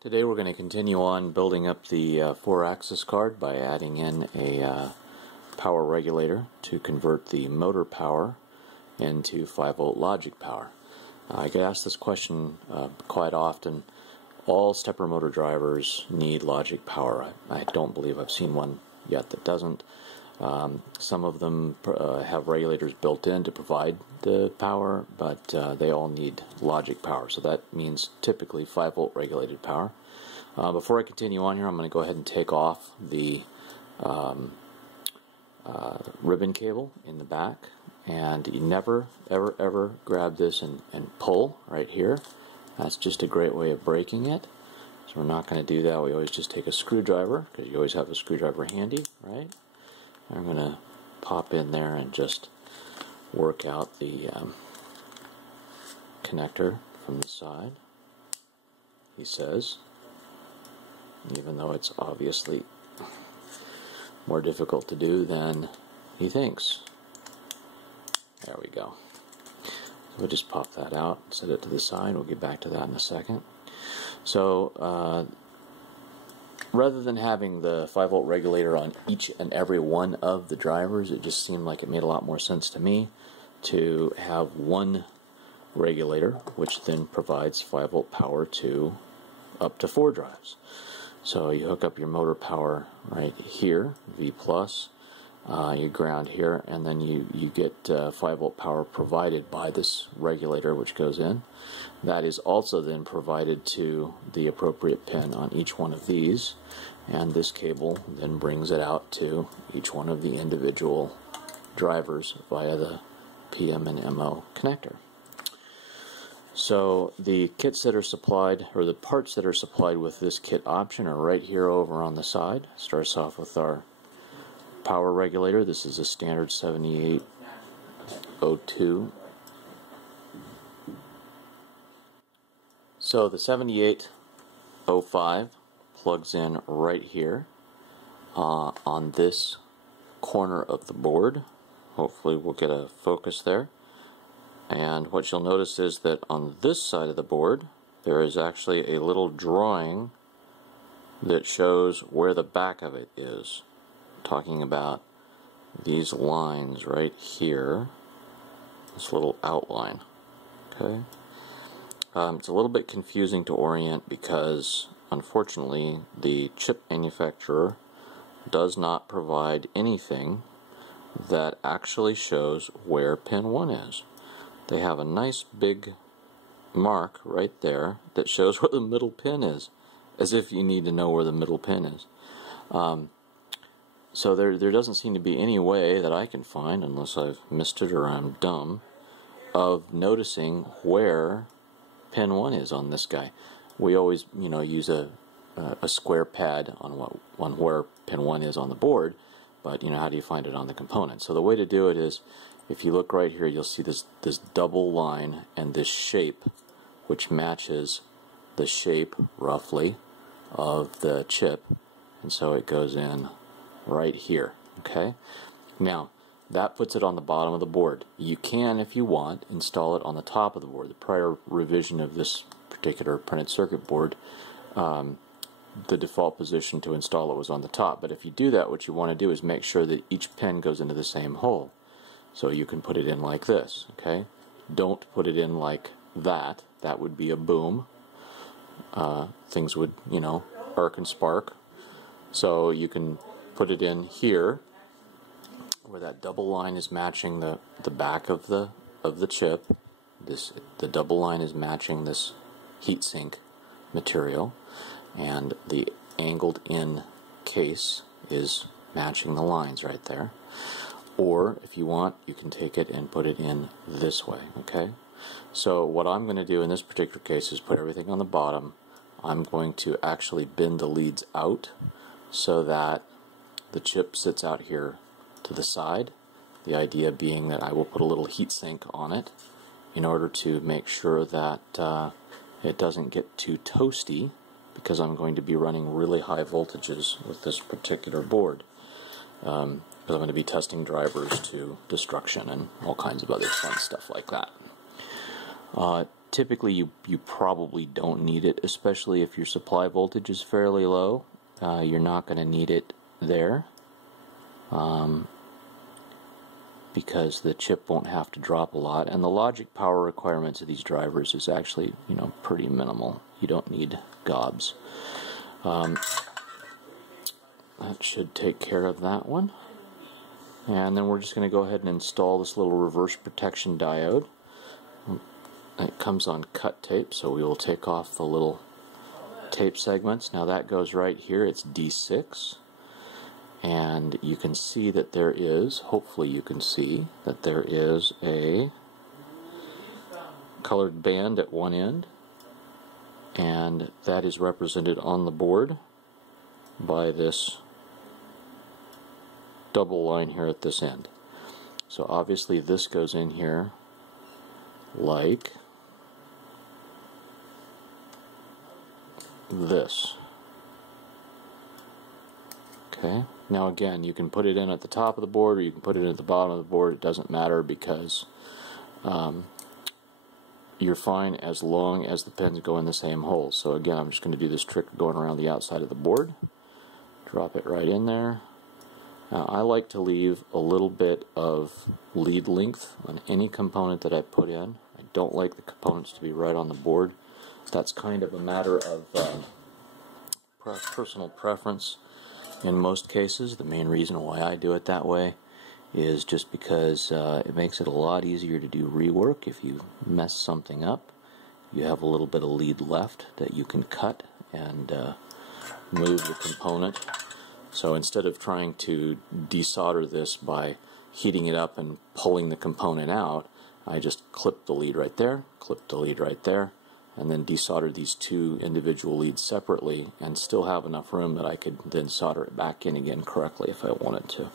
Today we're going to continue on building up the 4-axis card by adding in a power regulator to convert the motor power into 5-volt logic power. I get asked this question quite often. All stepper motor drivers need logic power. I don't believe I've seen one yet that doesn't. Some of them have regulators built in to provide the power, but they all need logic power. So that means typically 5-volt regulated power. Before I continue on here, I'm going to go ahead and take off the ribbon cable in the back. And you never, ever grab this and pull right here. That's just a great way of breaking it. So we're not going to do that. We always just take a screwdriver, because you always have a screwdriver handy, right? I'm going to pop in there and just work out the connector from the side, he says, even though it's obviously more difficult to do than he thinks. There we go. So we'll just pop that out, set it to the side. We'll get back to that in a second. So rather than having the 5-volt regulator on each and every one of the drivers, it just seemed like it made a lot more sense to me to have one regulator, which then provides 5-volt power to up to 4 drives. So you hook up your motor power right here, V+, you ground here, and then you get 5-volt power provided by this regulator, which goes in. That is also then provided to the appropriate pin on each one of these, and this cable then brings it out to each one of the individual drivers via the PM and MO connector. So the kits that are supplied, or the parts that are supplied with this kit option, are right here over on the side. Starts off with our power regulator. This is a standard 7802. So the 7805 plugs in right here on this corner of the board. Hopefully we'll get a focus there. And what you'll notice is that on this side of the board there is actually a little drawing that shows where the back of it is. Talking about these lines right here, this little outline. Okay, it's a little bit confusing to orient because unfortunately the chip manufacturer does not provide anything that actually shows where pin 1 is. They have a nice big mark right there that shows where the middle pin is, as if you need to know where the middle pin is. So there doesn't seem to be any way that I can find, unless I've missed it or I'm dumb, of noticing where pin 1 is on this guy. We always, use a square pad on where pin 1 is on the board, but how do you find it on the component? So the way to do it is, if you look right here, you'll see this double line and this shape, which matches the shape roughly of the chip, and so it goes in right here. Okay, now that puts it on the bottom of the board. You can, if you want, install it on the top of the board. The prior revision of this particular printed circuit board, the default position to install it was on the top, but if you do that, what you want to do is make sure that each pin goes into the same hole. So you can put it in like this. Okay, don't put it in like that. That would be a boom. Things would, arc and spark. So you can put it in here, where that double line is matching the back of the chip. The double line is matching this heatsink material, and the angled in case is matching the lines right there. Or if you want, you can take it and put it in this way. Okay, so what I'm going to do in this particular case is put everything on the bottom. I'm going to actually bend the leads out so that the chip sits out here to the side. The idea being that I will put a little heat sink on it in order to make sure that it doesn't get too toasty, because I'm going to be running really high voltages with this particular board. Because I'm going to be testing drivers to destruction and all kinds of other fun stuff like that. typically you probably don't need it, especially if your supply voltage is fairly low. You're not going to need it there, because the chip won't have to drop a lot, and the logic power requirements of these drivers is actually, you know, pretty minimal. You don't need gobs. That should take care of that one. And then we're just going to go ahead and install this little reverse protection diode. It comes on cut tape, so we will take off the little tape segments. Now that goes right here. It's D6. And you can see that there is, hopefully you can see, that there is a colored band at one end. And that is represented on the board by this double line here at this end. So obviously this goes in here like this. Okay, now again, you can put it in at the top of the board or you can put it in at the bottom of the board. It doesn't matter, because you're fine as long as the pins go in the same hole. So again, I'm just going to do this trick going around the outside of the board. Drop it right in there. Now I like to leave a little bit of lead length on any component that I put in. I don't like the components to be right on the board. That's kind of a matter of personal preference in most cases. The main reason why I do it that way is just because it makes it a lot easier to do rework. If you mess something up, you have a little bit of lead left that you can cut and move the component. So instead of trying to desolder this by heating it up and pulling the component out, I just clip the lead right there, clip the lead right there, and then desolder these two individual leads separately, and still have enough room that I could then solder it back in again correctly if I wanted to.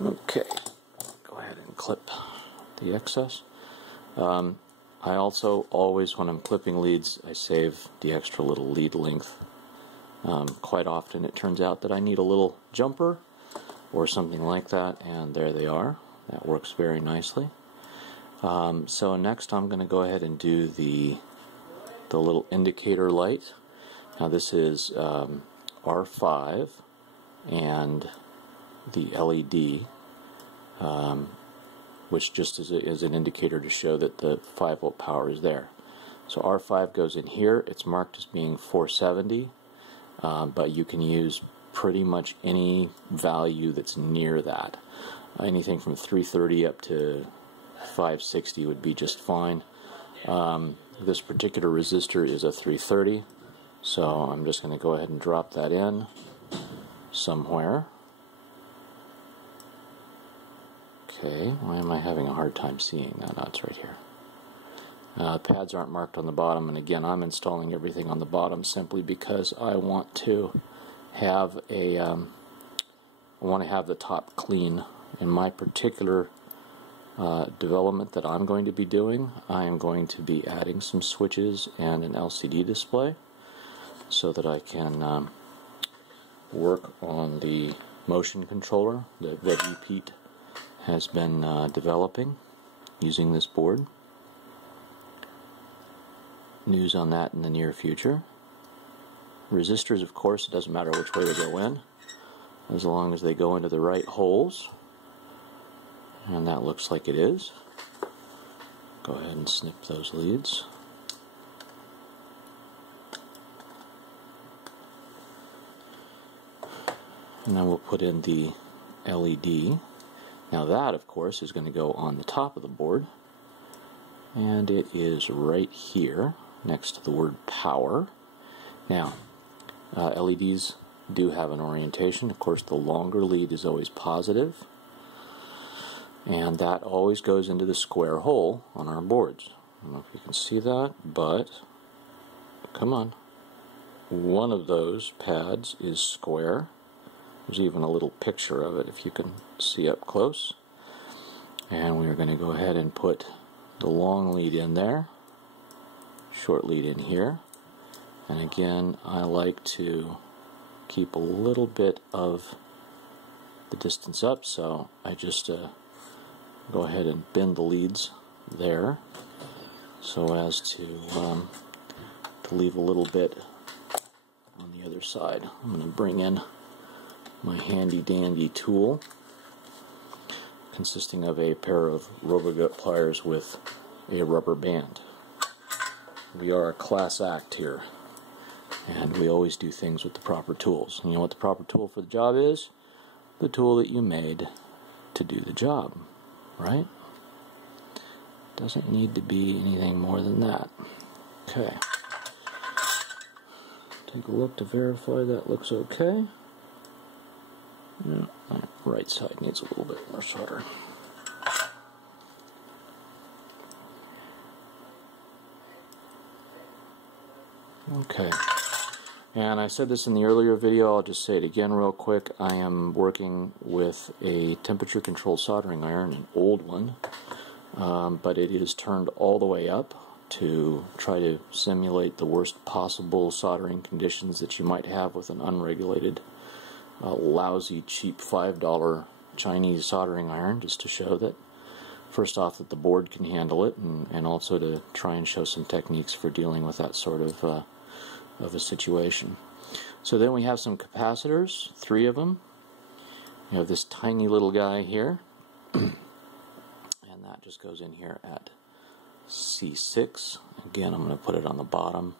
Okay, go ahead and clip the excess. I also always, when I'm clipping leads, I save the extra little lead length. Quite often it turns out that I need a little jumper or something like that, and there they are. That works very nicely. So next I'm going to go ahead and do the little indicator light. Now this is R5 and the LED, which just is an indicator to show that the 5-volt power is there. So R5 goes in here. It's marked as being 470. But you can use pretty much any value that's near that. Anything from 330 up to 560 would be just fine. This particular resistor is a 330, so I'm just going to go ahead and drop that in somewhere. Okay, why am I having a hard time seeing that? No, it's right here. Pads aren't marked on the bottom, and again, I'm installing everything on the bottom simply because I want to have the top clean. In my particular development that I'm going to be doing, I am going to be adding some switches and an LCD display so that I can work on the motion controller that Pete has been developing using this board. News on that in the near future. Resistors, of course, it doesn't matter which way they go in, as long as they go into the right holes, and that looks like it is. Go ahead and snip those leads. And then we'll put in the LED. Now that, of course, is going to go on the top of the board, and it is right here next to the word power. Now, LEDs do have an orientation. Of course, the longer lead is always positive, and that always goes into the square hole on our boards. I don't know if you can see that, but come on. One of those pads is square. There's even a little picture of it if you can see up close. And we're going to go ahead and put the long lead in there, short lead in here, and again I like to keep a little bit of the distance up, so I just go ahead and bend the leads there, so as to leave a little bit on the other side. I'm going to bring in my handy dandy tool consisting of a pair of rubber gut pliers with a rubber band. We are a class act here, and we always do things with the proper tools. And you know what the proper tool for the job is? The tool that you made to do the job, right? Doesn't need to be anything more than that. Okay. Take a look to verify that looks okay. Yeah, my right side needs a little bit more solder. Okay. And I said this in the earlier video, I'll just say it again real quick. I am working with a temperature controlled soldering iron, an old one, but it is turned all the way up to try to simulate the worst possible soldering conditions that you might have with an unregulated, lousy, cheap $5 Chinese soldering iron, just to show that, first off, that the board can handle it, and also to try and show some techniques for dealing with that sort of a situation. So then we have some capacitors, 3 of them. You have this tiny little guy here, and that just goes in here at C6. Again, I'm going to put it on the bottom.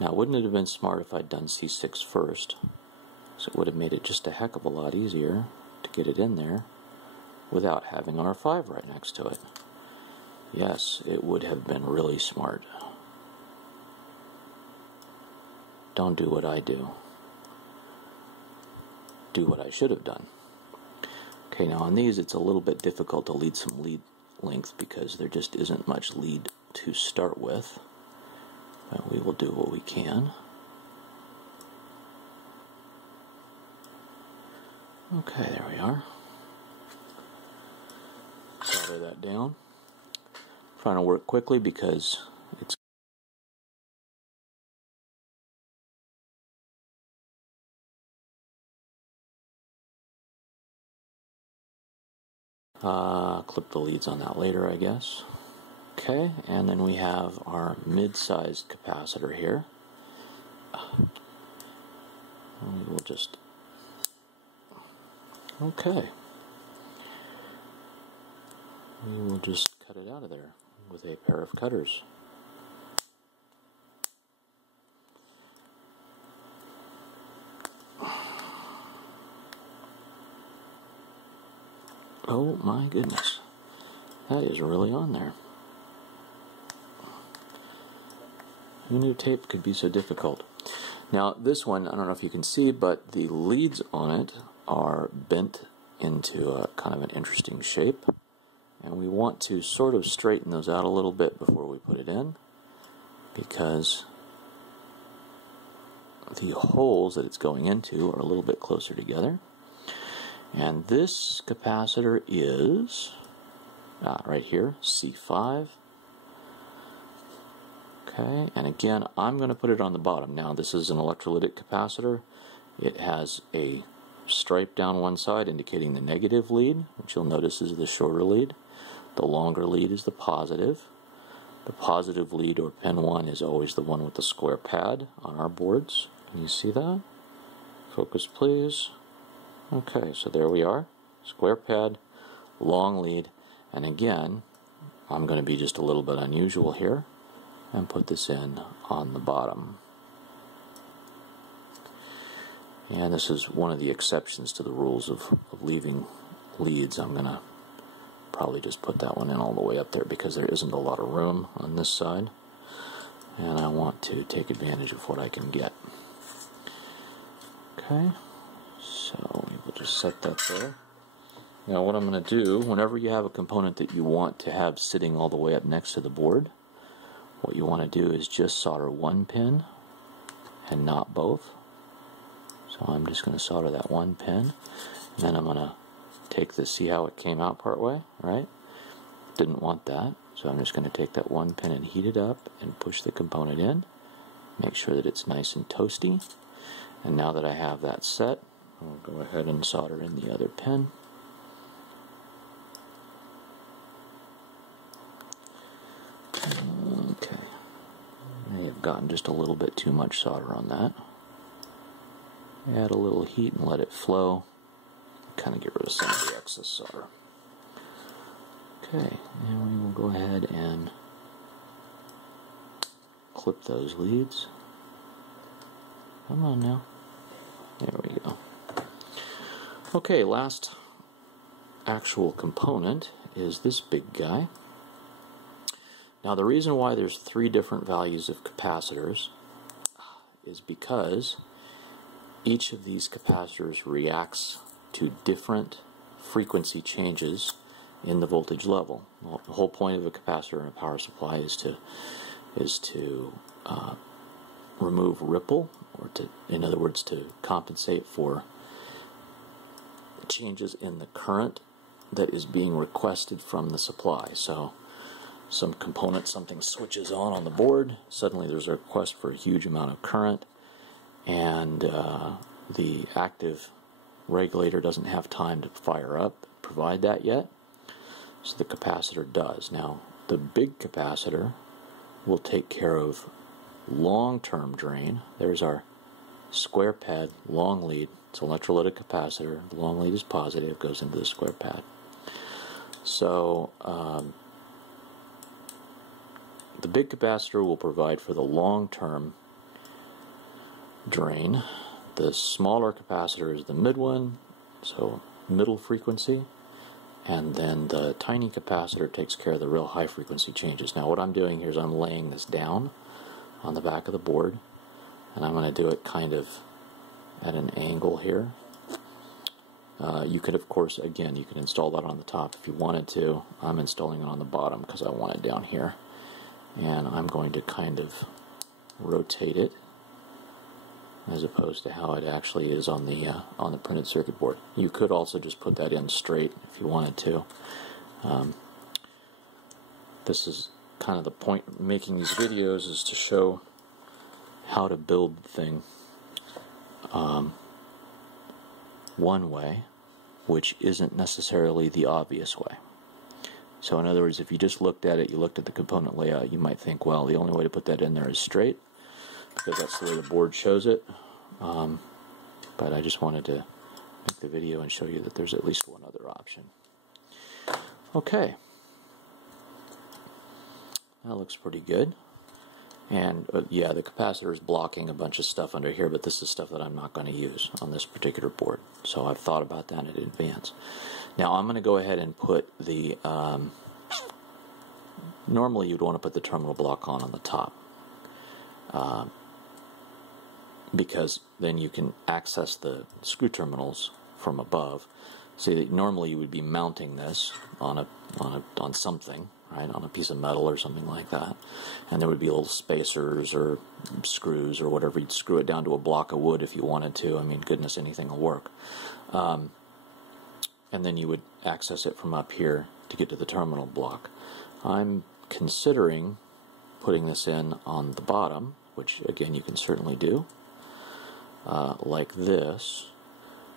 Now, wouldn't it have been smart if I'd done C6 first? So it would have made it just a heck of a lot easier to get it in there without having R5 right next to it. Yes, it would have been really smart. Don't do what I do. Do what I should have done. Okay, now on these it's a little bit difficult to lead some lead length because there just isn't much lead to start with. But we will do what we can. Okay, there we are. Solder that down. I'm trying to work quickly because it's clip the leads on that later, I guess. Okay, and then we have our mid-sized capacitor here. We will just... Okay. We will just cut it out of there with a pair of cutters. Oh my goodness. That is really on there. Who knew tape could be so difficult? Now this one, I don't know if you can see, but the leads on it are bent into a kind of an interesting shape. And we want to sort of straighten those out a little bit before we put it in, because the holes that it's going into are a little bit closer together. And this capacitor is right here, C5. Okay, and again, I'm going to put it on the bottom. Now, this is an electrolytic capacitor. It has a stripe down one side indicating the negative lead, which you'll notice is the shorter lead. The longer lead is the positive. The positive lead, or pin 1, is always the one with the square pad on our boards. Can you see that? Focus, please. Okay, so there we are. Square pad, long lead, and again, I'm going to be just a little bit unusual here and put this in on the bottom. And this is one of the exceptions to the rules of leaving leads. I'm going to probably just put that one in all the way up there because there isn't a lot of room on this side, and I want to take advantage of what I can get. Okay, so we will just set that there. Now what I'm going to do, whenever you have a component that you want to have sitting all the way up next to the board, what you want to do is just solder one pin and not both. So I'm just going to solder that one pin, and then I'm going to take this, see how it came out part way, right? Didn't want that, so I'm just going to take that one pin and heat it up and push the component in. Make sure that it's nice and toasty. And now that I have that set, I'll go ahead and solder in the other pin. And gotten just a little bit too much solder on that. Add a little heat and let it flow. Kind of get rid of some of the excess solder. Okay, and we will go ahead and clip those leads. Come on now. There we go. Okay, last actual component is this big guy. Now the reason why there's 3 different values of capacitors is because each of these capacitors reacts to different frequency changes in the voltage level. Well, the whole point of a capacitor in a power supply is to remove ripple, or in other words, to compensate for changes in the current that is being requested from the supply. So some component, something switches on the board, suddenly there's a request for a huge amount of current, and the active regulator doesn't have time to fire up, provide that yet, so the capacitor does. Now, the big capacitor will take care of long-term drain. There's our square pad, long lead. It's an electrolytic capacitor. The long lead is positive, goes into the square pad. So, the big capacitor will provide for the long-term drain. The smaller capacitor is the mid one, so middle frequency, and then the tiny capacitor takes care of the real high frequency changes. Now what I'm doing here is I'm laying this down on the back of the board, and I'm going to do it kind of at an angle here. You could, of course, again, you could install that on the top if you wanted to. I'm installing it on the bottom because I want it down here, and I'm going to kind of rotate it as opposed to how it actually is on the printed circuit board. You could also just put that in straight if you wanted to. This is kind of the point of making these videos, is to show how to build the thing one way, which isn't necessarily the obvious way. So in other words, if you just looked at it, you looked at the component layout, you might think, well, the only way to put that in there is straight, because that's the way the board shows it. But I just wanted to make the video and show you that there's at least one other option. Okay. That looks pretty good. And yeah, the capacitor is blocking a bunch of stuff under here, but this is stuff that I'm not going to use on this particular board. So I've thought about that in advance. Now I'm going to go ahead and put the, normally you'd want to put the terminal block on the top, because then you can access the screw terminals from above. See, that normally you would be mounting this on something, right, on a piece of metal or something like that, and there would be little spacers or screws or whatever. You'd screw it down to a block of wood if you wanted to. I mean, goodness, anything will work. And then you would access it from up here to get to the terminal block. I'm considering putting this in on the bottom, which again you can certainly do, like this,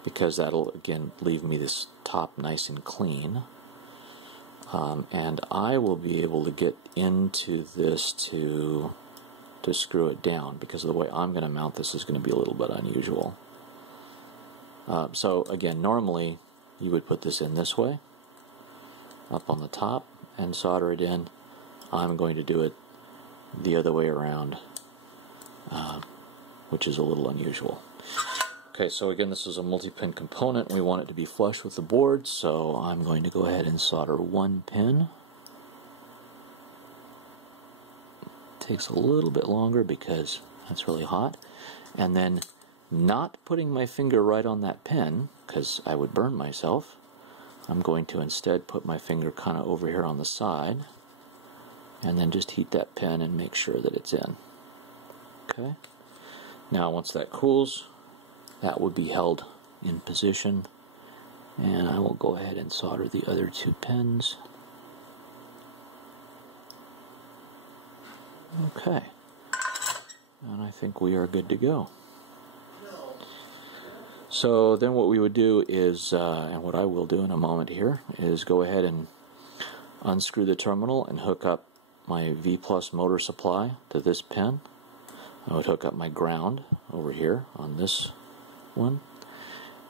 because that'll again leave me this top nice and clean. And I will be able to get into this to screw it down, because of the way I'm going to mount this is going to be a little bit unusual. So again, normally you would put this in this way, up on the top, and solder it in. I'm going to do it the other way around, which is a little unusual. Okay, so again, this is a multi-pin component. We want it to be flush with the board, so I'm going to go ahead and solder one pin. Takes a little bit longer because that's really hot. And then, not putting my finger right on that pin, because I would burn myself, I'm going to instead put my finger kind of over here on the side, and then just heat that pin and make sure that it's in. Okay. Now once that cools, that would be held in position, and I will go ahead and solder the other two pins. Okay, and I think we are good to go. So then what we would do is, and what I will do in a moment here, is go ahead and unscrew the terminal and hook up my V+ motor supply to this pin, I would hook up my ground over here on this one,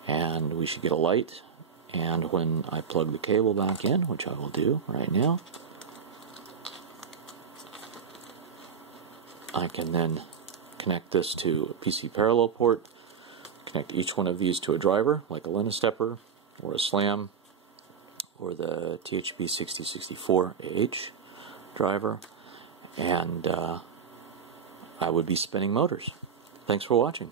and we should get a light. And when I plug the cable back in, which I will do right now, I can then connect this to a PC parallel port, connect each one of these to a driver, like a Lena stepper, or a SLAM, or the THP 6064AH driver, and I would be spinning motors. Thanks for watching.